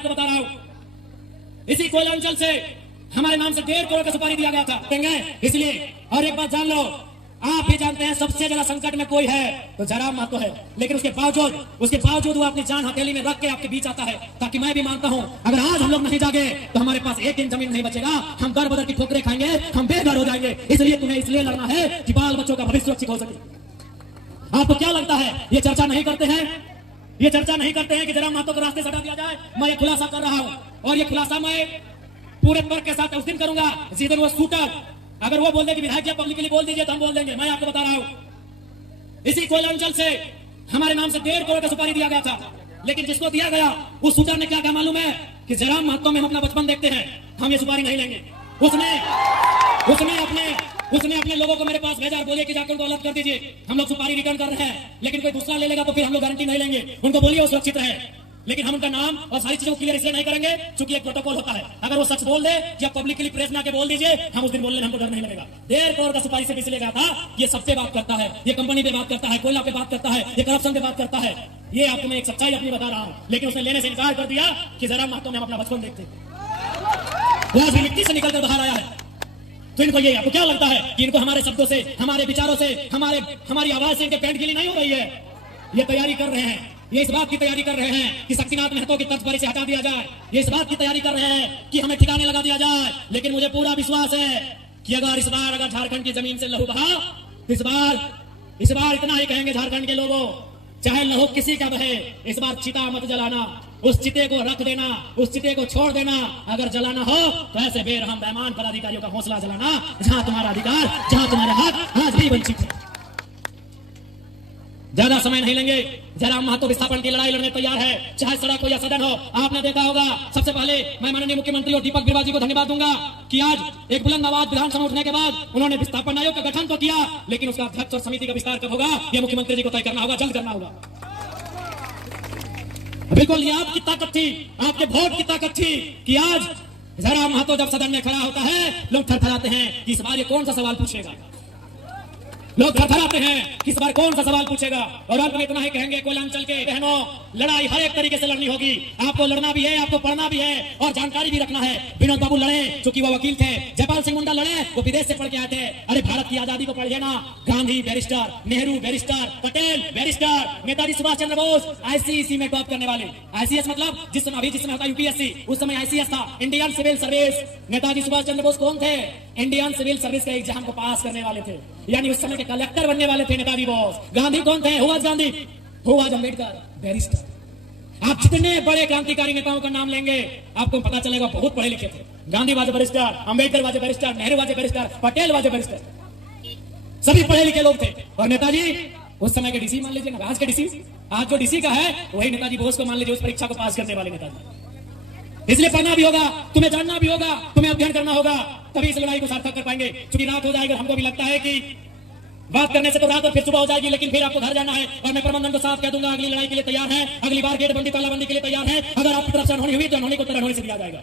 आपको बता रहा हूं, इसी कोयलांचल से हमारे नाम से 1.5 करोड़ का सुपारी दिया गया था इसलिए। और एक बात जान लो, आप भी जानते हैं सबसे ज्यादा संकट में कोई है तो जयराम महतो है, लेकिन उसके बावजूद वो अपनी जान हथेली में रख के आपके बीच आता है, ताकि मैं भी मानता हूं अगर आज हम लोग नहीं जागे तो हमारे पास एक दिन जमीन नहीं बचेगा, हम दर बदर की ठोकरें खाएंगे, हम बेघर हो जाएंगे। इसलिए तुम्हें इसलिए लड़ना है कि बाल बच्चों का भविष्य सुरक्षित हो सके। आपको क्या लगता है ये चर्चा नहीं करते हैं, ये चर्चा नहीं करते हैं कि जयराम महतो को रास्ते से हटा दिया जाए? मैं ये खुलासा कर रहा हूं, और ये खुलासा मैं पूरे वर्ग के साथ उस दिन करूंगा जिस दिन वो शूटर अगर वो बोल दे कि विधायक जी पब्लिकली बोल दीजिए तो हम बोल देंगे। मैं आपको बता रहा हूं, इसी कोयलांचल से हमारे नाम से 1.5 करोड़ का सुपारी दिया गया था, लेकिन जिसको दिया गया उस शूटर ने क्या कहा मालूम है कि जयराम महतो में हम अपना बचपन देखते हैं, हम ये सुपारी नहीं लेंगे। उसने अपने लोगों को मेरे पास भेजा और बोले कि जाकर उनको अलग कर दीजिए, हम लोग सुपारी रिटर्न कर रहे हैं, लेकिन कोई दूसरा ले लेगा तो फिर हम लोग गारंटी नहीं लेंगे। उनको बोलिए वो सुरक्षित है, लेकिन हम उनका नाम और सारी चीजों को क्लियर इसलिए नहीं करेंगे क्योंकि एक प्रोटोकॉल होता है। अगर वो सच बोल दे या पब्लिकली प्रेस में आके बोल दीजिए, हम उस दिन बोलने हमको डर नहीं लगेगा। 1.5 करोड़ का सुपारी से इसलिए गया था, ये सबसे बात करता है, ये कंपनी पे बात करता है, कोयला पे बात करता है, ये करप्शन पे बात करता है। ये आपको मैं एक सच्चाई अपनी बता रहा हूं, लेकिन उसने लेने से इनकार कर दिया कि जयराम महतो में हम अपना बचपन देखते। वो आज भी मिट्टी से निकलकर बाहर आया है। तो इनको ये आपको क्या लगता है कि इनको हमारे शब्दों से, हमारे विचारों से, हमारी आवाज से इनके पेंट गिली नहीं हो रही है? ये तैयारी कर रहे हैं, ये इस बात की तैयारी कर रहे हैं कि शक्तिनाथ महतो की तर्ज पर इसे हटा दिया जाए, ये इस बात की तैयारी कर रहे हैं कि हमें ठिकाने लगा दिया जाए। लेकिन मुझे पूरा विश्वास है कि इस बार झारखंड की जमीन से लहू बहा, इस बार इतना ही कहेंगे झारखंड के लोगों, चाहे लहू किसी का बहे, इस बार चिता मत जलाना, उस चिते को रख देना, उस चिते को छोड़ देना। अगर जलाना हो तो ऐसे बेरहम बेईमान पदाधिकारियों का हौसला जलाना जहां तुम्हारा अधिकार, जहां तुम्हारे हक आज भी वंचित है। ज्यादा समय नहीं लेंगे, जयराम महतो विस्थापन की लड़ाई लड़ने तैयार है, चाहे सड़क हो या सदन हो। आपने देखा होगा, सबसे पहले मैं माननीय मुख्यमंत्री और दीपक बिरवा जी को धन्यवाद दूंगा कि आज एक बुलंद आवाज विधानसभा उठने के बाद उन्होंने विस्थापन आयोग का गठन तो किया, लेकिन उसका अध्यक्ष और समिति का विस्तार कब होगा यह मुख्यमंत्री जी को तय करना होगा, जल्द करना होगा। बिल्कुल ये आपकी ताकत थी, आपके वोट की ताकत थी कि आज जयराम महतो जब सदन में खड़ा होता है लोग थरथराते हैं कि इस बार ये कौन सा सवाल पूछेगा, लोग थरथराते हैं कि इस बार कौन सा सवाल पूछेगा। और अंत में इतना ही कहेंगे, कोयलांचल के बहनों, लड़ाई हर एक तरीके से लड़नी होगी, आपको लड़ना भी है, आपको पढ़ना भी है और जानकारी भी रखना है। विनोद बाबू लड़े क्योंकि वो वकील थे, जयपाल सिंह मुंडा लड़े वो विदेश से पढ़ के आए थे। अरे भारत की आजादी को पढ़िए ना, Gandhi barrister, Nehru barrister, Patel barrister, Netaji Subhash Chandra Bose ICSE में टॉप करने वाले। आईसीएस मतलब जिस समय होता यूपीएससी, उस समय आईसीएस था, Indian Civil Service. Netaji Subhash Chandra Bose कौन थे? इंडियन सिविल सर्विस के एग्जाम को पास करने वाले थे, यानी उस समय के कलेक्टर बनने वाले थे नेताजी बोस। गांधी कौन थे? हुआ गांधी, हुआ अम्बेडकर, बैरिस्टर। आप जितने बड़े क्रांतिकारी नेताओं का नाम लेंगे आपको पता चलेगा बहुत पढ़े लिखे थे। गांधी वाजे बैरिस्टर, अम्बेडकर वाजे बैरिस्टर, नेहरू वाजे बैरिस्टर, पटेल वाजे बैरिस्टर, सभी पढ़े लिखे लोग थे। और नेताजी उस समय के डीसी मान लीजिए ना, आज के डीसी, आज जो डीसी का है वही नेताजी बोस को मान लीजिए, उस परीक्षा को पास करने वाले नेताजी। इसलिए पढ़ना भी होगा, तुम्हें जानना भी होगा, तुम्हें अध्ययन करना होगा, तभी इस लड़ाई को सार्थक कर पाएंगे। क्योंकि रात हो जाएगी, हमको भी लगता है कि बात करने से तो रात और फिर सुबह हो जाएगी, लेकिन फिर आपको घर जाना है। और मैं प्रबंधन को साफ कह दूंगा, अगली लड़ाई के लिए तैयार है, अगली बार गेटबंदी तालाबंदी के लिए तैयार है। अगर आपकी तरफ से अनहोनी हुई तो अनहोनी को तरह होने से दिया जाएगा।